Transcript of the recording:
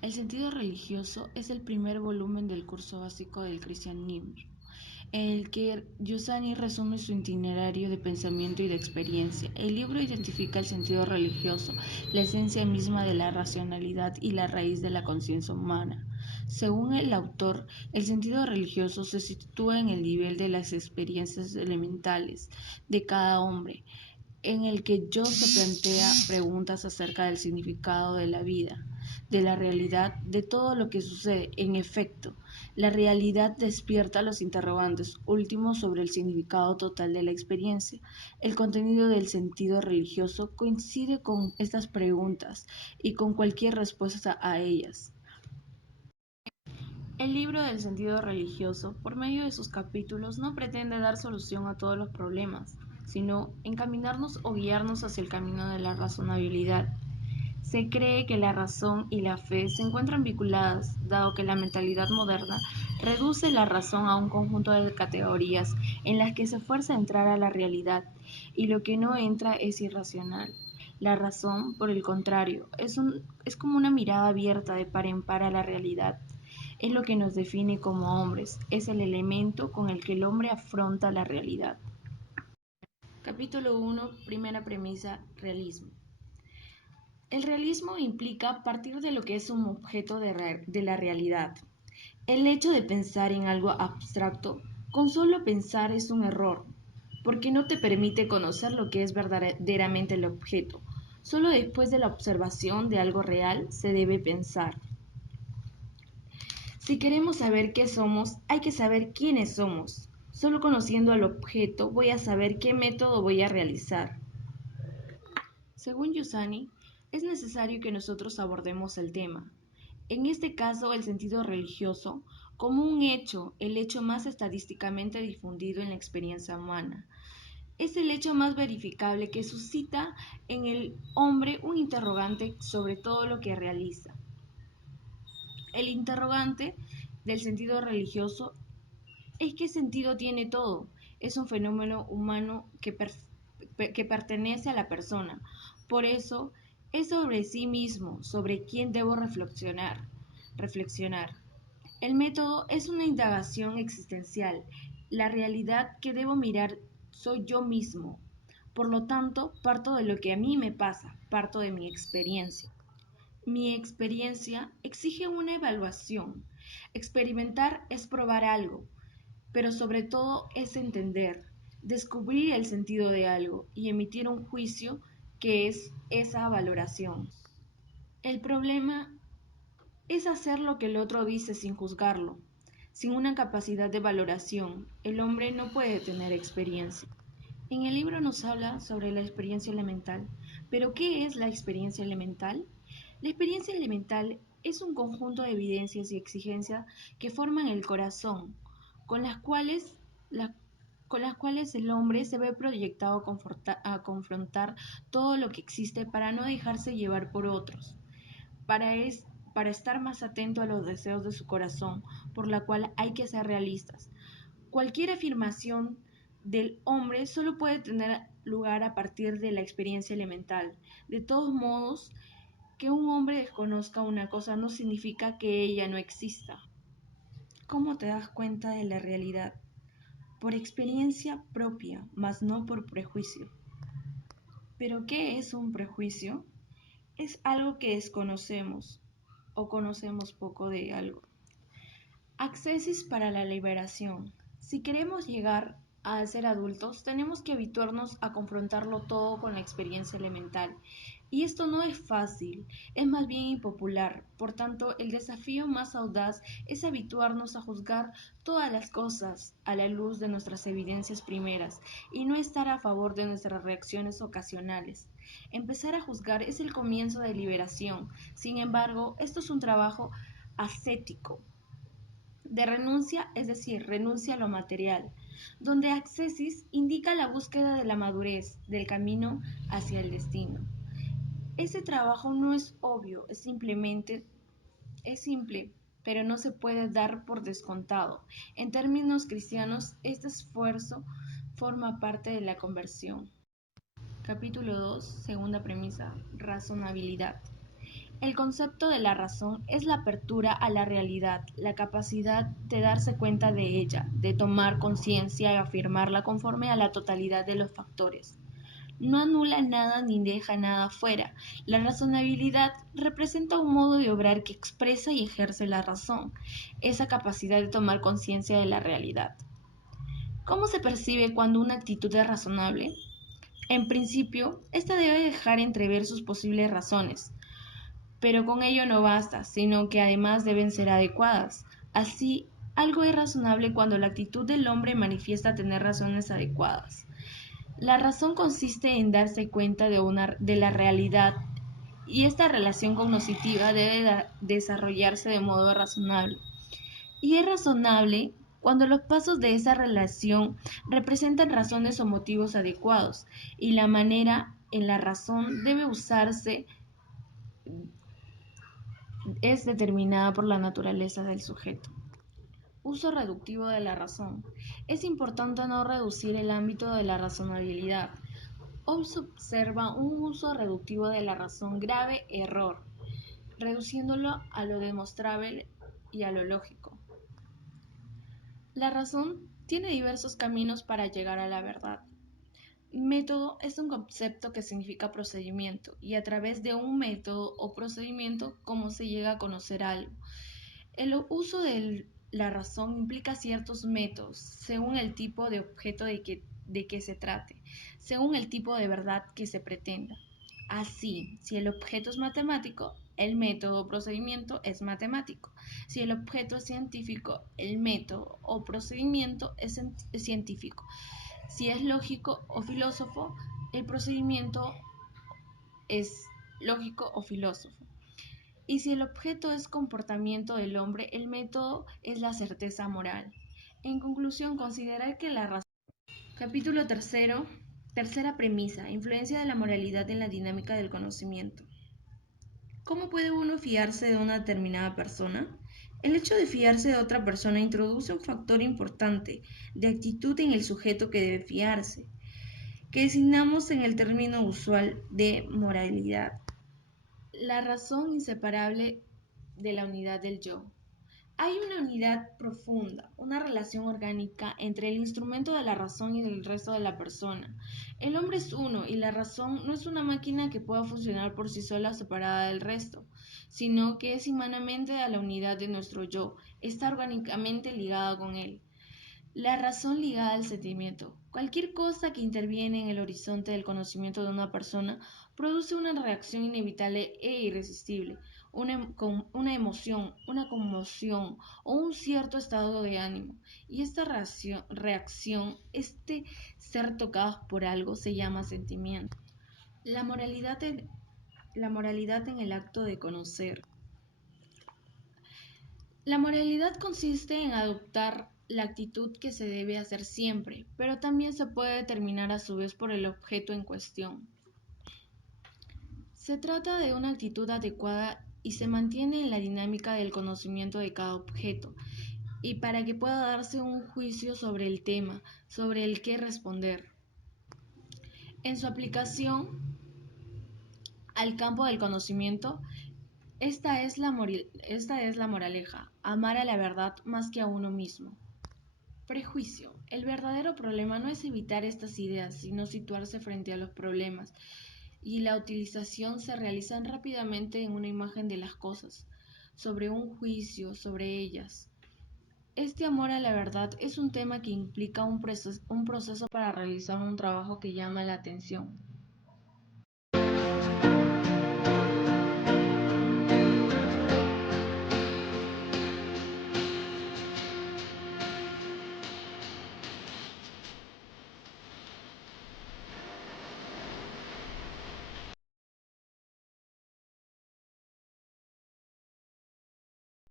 El sentido religioso es el primer volumen del curso básico del cristianismo, en el que Giussani resume su itinerario de pensamiento y de experiencia. El libro identifica el sentido religioso, la esencia misma de la racionalidad y la raíz de la conciencia humana. Según el autor, el sentido religioso se sitúa en el nivel de las experiencias elementales de cada hombre, en el que Joe se plantea preguntas acerca del significado de la vida, de la realidad, de todo lo que sucede. En efecto, la realidad despierta los interrogantes últimos sobre el significado total de la experiencia. El contenido del sentido religioso coincide con estas preguntas y con cualquier respuesta a ellas. El libro del sentido religioso, por medio de sus capítulos, no pretende dar solución a todos los problemas, sino encaminarnos o guiarnos hacia el camino de la razonabilidad. Se cree que la razón y la fe se encuentran vinculadas, dado que la mentalidad moderna reduce la razón a un conjunto de categorías en las que se fuerza a entrar a la realidad, y lo que no entra es irracional. La razón, por el contrario, es como una mirada abierta de par en par a la realidad. Es lo que nos define como hombres, es el elemento con el que el hombre afronta la realidad. Capítulo 1, primera premisa, realismo. El realismo implica partir de lo que es un objeto de la realidad. El hecho de pensar en algo abstracto, con solo pensar es un error, porque no te permite conocer lo que es verdaderamente el objeto. Solo después de la observación de algo real se debe pensar. Si queremos saber qué somos, hay que saber quiénes somos. Solo conociendo al objeto voy a saber qué método voy a realizar. Según Giussani, es necesario que nosotros abordemos el tema. En este caso, el sentido religioso, como un hecho, el hecho más estadísticamente difundido en la experiencia humana. Es el hecho más verificable que suscita en el hombre un interrogante sobre todo lo que realiza. El interrogante del sentido religioso es qué sentido tiene todo. Es un fenómeno humano que pertenece a la persona. Por eso, es sobre sí mismo, sobre quién debo reflexionar. El método es una indagación existencial. La realidad que debo mirar soy yo mismo. Por lo tanto, parto de lo que a mí me pasa, parto de mi experiencia. Mi experiencia exige una evaluación. Experimentar es probar algo, pero sobre todo es entender, descubrir el sentido de algo y emitir un juicio que es esa valoración. El problema es hacer lo que el otro dice sin juzgarlo. Sin una capacidad de valoración, el hombre no puede tener experiencia. En el libro nos habla sobre la experiencia elemental, pero ¿qué es la experiencia elemental? La experiencia elemental es un conjunto de evidencias y exigencias que forman el corazón, con las cuales, la- con las cuales el hombre se ve proyectado a confrontar todo lo que existe para no dejarse llevar por otros, para, es, para estar más atento a los deseos de su corazón, por la cual hay que ser realistas. Cualquier afirmación del hombre solo puede tener lugar a partir de la experiencia elemental. De todos modos, que un hombre desconozca una cosa no significa que ella no exista. ¿Cómo te das cuenta de la realidad? Por experiencia propia, mas no por prejuicio. ¿Pero qué es un prejuicio? Es algo que desconocemos o conocemos poco de algo. Accesis para la liberación. Si queremos llegar a ser adultos, tenemos que habituarnos a confrontarlo todo con la experiencia elemental. Y esto no es fácil, es más bien impopular. Por tanto, el desafío más audaz es habituarnos a juzgar todas las cosas a la luz de nuestras evidencias primeras y no estar a favor de nuestras reacciones ocasionales. Empezar a juzgar es el comienzo de liberación. Sin embargo, esto es un trabajo ascético de renuncia, es decir, renuncia a lo material, donde accesis indica la búsqueda de la madurez, del camino hacia el destino. Ese trabajo no es obvio, es simple, pero no se puede dar por descontado. En términos cristianos, este esfuerzo forma parte de la conversión. Capítulo 2, segunda premisa, razonabilidad. El concepto de la razón es la apertura a la realidad, la capacidad de darse cuenta de ella, de tomar conciencia y afirmarla conforme a la totalidad de los factores. No anula nada ni deja nada fuera. La razonabilidad representa un modo de obrar que expresa y ejerce la razón, esa capacidad de tomar conciencia de la realidad. ¿Cómo se percibe cuando una actitud es razonable? En principio, esta debe dejar entrever sus posibles razones, pero con ello no basta, sino que además deben ser adecuadas. Así, algo es razonable cuando la actitud del hombre manifiesta tener razones adecuadas. La razón consiste en darse cuenta de la realidad y esta relación cognoscitiva debe desarrollarse de modo razonable. Y es razonable cuando los pasos de esa relación representan razones o motivos adecuados y la manera en la razón debe usarse es determinada por la naturaleza del sujeto. Uso reductivo de la razón. Es importante no reducir el ámbito de la razonabilidad. Hobbes observa un uso reductivo de la razón grave error, reduciéndolo a lo demostrable y a lo lógico. La razón tiene diversos caminos para llegar a la verdad. Método es un concepto que significa procedimiento y a través de un método o procedimiento cómo se llega a conocer algo. El uso de la razón implica ciertos métodos según el tipo de objeto de que se trate, según el tipo de verdad que se pretenda. Así, si el objeto es matemático, el método o procedimiento es matemático. Si el objeto es científico, el método o procedimiento es científico. Si es lógico o filósofo, el procedimiento es lógico o filósofo. Y si el objeto es comportamiento del hombre, el método es la certeza moral. En conclusión, considerar que la razón. Capítulo tercero. Tercera premisa. Influencia de la moralidad en la dinámica del conocimiento. ¿Cómo puede uno fiarse de una determinada persona? El hecho de fiarse de otra persona introduce un factor importante de actitud en el sujeto que debe fiarse, que designamos en el término usual de moralidad. La razón inseparable de la unidad del yo. Hay una unidad profunda, una relación orgánica entre el instrumento de la razón y el resto de la persona. El hombre es uno y la razón no es una máquina que pueda funcionar por sí sola separada del resto, sino que es inmanente a la unidad de nuestro yo, está orgánicamente ligada con él. La razón ligada al sentimiento. Cualquier cosa que interviene en el horizonte del conocimiento de una persona produce una reacción inevitable e irresistible, una emoción, una conmoción o un cierto estado de ánimo. Y esta reacción, este ser tocados por algo, se llama sentimiento. La moralidad en el acto de conocer. La moralidad consiste en adoptar la actitud que se debe hacer siempre, pero también se puede determinar a su vez por el objeto en cuestión. Se trata de una actitud adecuada y se mantiene en la dinámica del conocimiento de cada objeto, y para que pueda darse un juicio sobre el tema, sobre el que responder. En su aplicación al campo del conocimiento, esta es la moraleja, amar a la verdad más que a uno mismo. Prejuicio. El verdadero problema no es evitar estas ideas, sino situarse frente a los problemas, y la utilización se realiza rápidamente en una imagen de las cosas, sobre un juicio sobre ellas. Este amor a la verdad es un tema que implica un proceso para realizar un trabajo que llama la atención.